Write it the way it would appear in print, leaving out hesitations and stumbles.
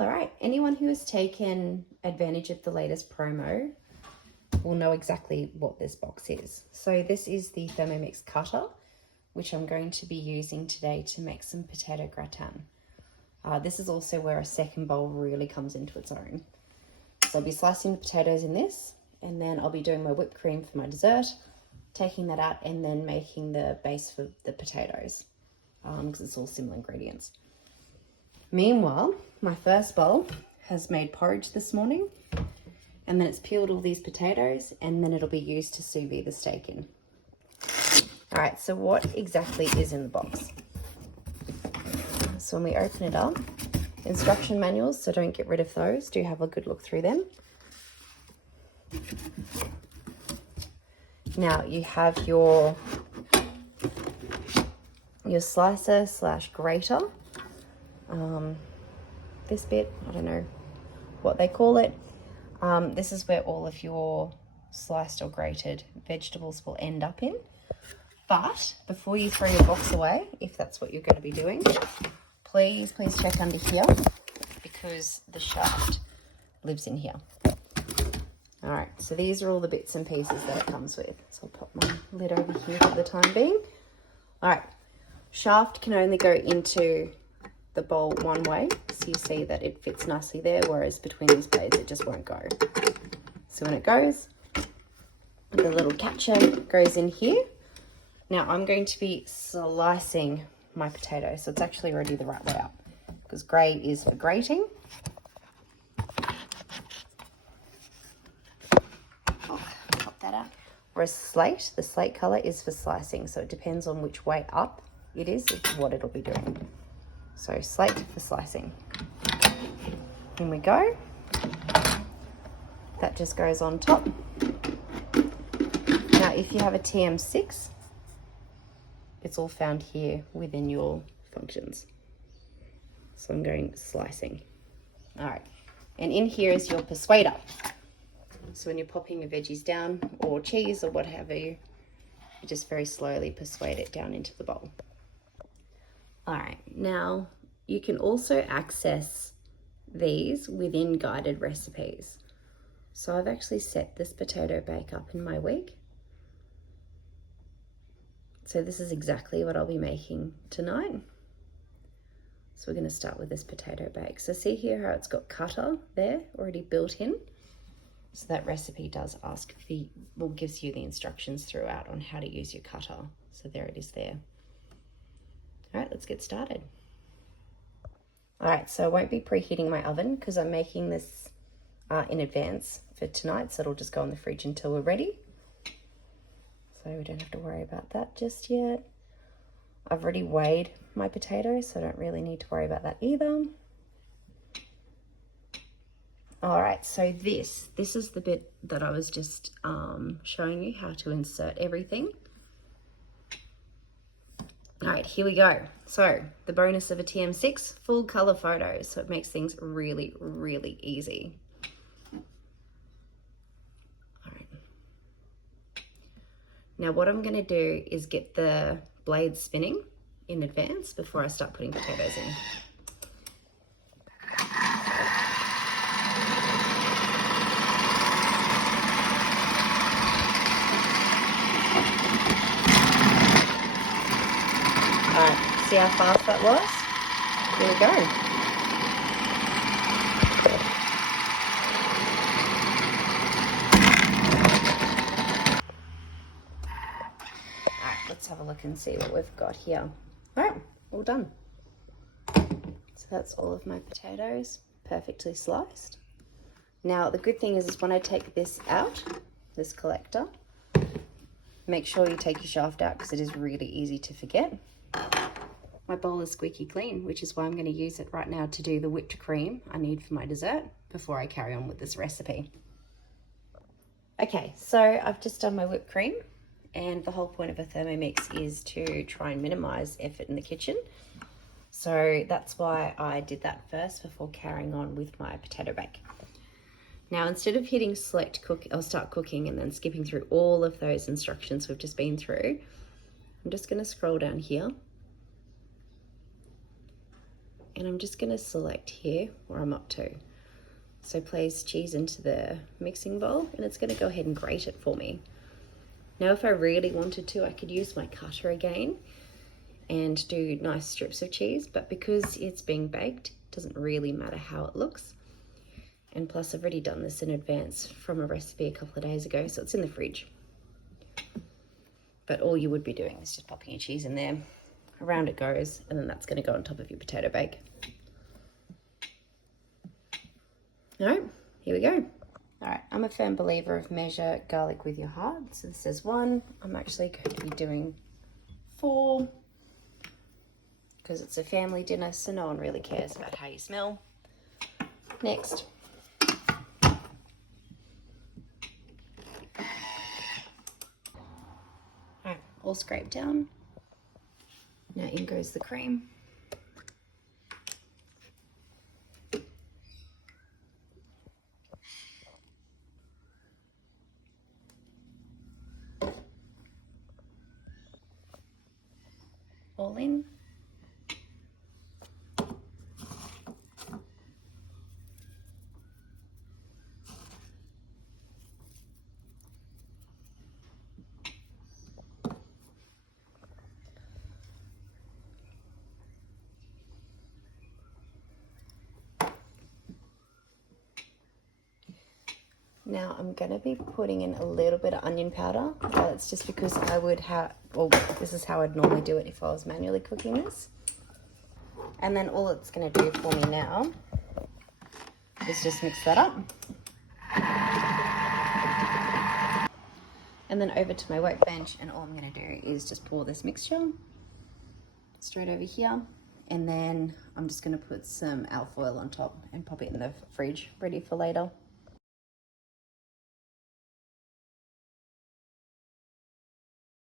All right, anyone who has taken advantage of the latest promo will know exactly what this box is. So this is the Thermomix Cutter, which I'm going to be using today to make some potato gratin. This is also where a second bowl really comes into its own. So I'll be slicing the potatoes in this, and then I'll be doing my whipped cream for my dessert, taking that out and then making the base for the potatoes, because it's all similar ingredients. Meanwhile, my first bowl has made porridge this morning, and then it's peeled all these potatoes, and then it'll be used to sous vide the steak in. All right, so what exactly is in the box? So when we open it up, instruction manuals, so don't get rid of those. Do have a good look through them. Now you have your slicer / grater. This bit, I don't know what they call it. This is where all of your sliced or grated vegetables will end up in. But before you throw your box away, if that's what you're going to be doing, please check under here, because the shaft lives in here. All right, so these are all the bits and pieces that it comes with. So I'll pop my lid over here for the time being. All right, shaft can only go into the bowl one way, so you see that it fits nicely there, whereas between these blades it just won't go. So when it goes, the little catcher goes in here. Now I'm going to be slicing my potato, so it's actually already the right way up, because grey is for grating. Pop that out. Whereas slate, the slate colour is for slicing, so it depends on which way up it is what it'll be doing. So slate for slicing. In we go. That just goes on top. Now if you have a TM6, it's all found here within your functions. So I'm going slicing. All right, and in here is your persuader. So when you're popping your veggies down, or cheese or whatever, you just very slowly persuade it down into the bowl. All right, now you can also access these within guided recipes. So I've actually set this potato bake up in my week. So this is exactly what I'll be making tonight. So we're going to start with this potato bake. So see here how it's got cutter there already built in. So that recipe does ask for, well, gives you the instructions throughout on how to use your cutter. So there it is there. All right, let's get started. All right, so I won't be preheating my oven because I'm making this in advance for tonight. So it'll just go in the fridge until we're ready. So we don't have to worry about that just yet. I've already weighed my potatoes, so I don't really need to worry about that either. All right, so this is the bit that I was just showing you how to insert everything. All right, here we go. So the bonus of a TM6, full color photos. So it makes things really, really easy. All right. Now what I'm gonna do is get the blade spinning in advance before I start putting potatoes in. See how fast that was? Here we go. All right, let's have a look and see what we've got here. All right, all done. So that's all of my potatoes, perfectly sliced. Now the good thing is when I take this out, this collector, make sure you take your shaft out because it is really easy to forget. My bowl is squeaky clean, which is why I'm going to use it right now to do the whipped cream I need for my dessert before I carry on with this recipe. Okay, so I've just done my whipped cream, and the whole point of a Thermomix is to try and minimize effort in the kitchen. So that's why I did that first before carrying on with my potato bake. Now, instead of hitting select cook or start cooking and then skipping through all of those instructions we've just been through, I'm just going to scroll down here And I'm just going to select here where I'm up to. So place cheese into the mixing bowl, and it's going to go ahead and grate it for me. Now if I really wanted to, I could use my cutter again and do nice strips of cheese, but because it's being baked, it doesn't really matter how it looks. And plus I've already done this in advance from a recipe a couple of days ago, so it's in the fridge. But all you would be doing is just popping your cheese in there, around it goes, and then that's going to go on top of your potato bake. All right, here we go. All right, I'm a firm believer of measure garlic with your heart. So this is 1. I'm actually going to be doing 4 because it's a family dinner, so no one really cares about how you smell. Next. All right, all scraped down. Now in goes the cream. All in. Now I'm going to be putting in a little bit of onion powder. That's just because I would have, well, this is how I'd normally do it if I was manually cooking this. And then all it's going to do for me now is just mix that up. And then over to my workbench, and all I'm going to do is just pour this mixture straight over here. And then I'm just going to put some alfoil on top and pop it in the fridge, ready for later.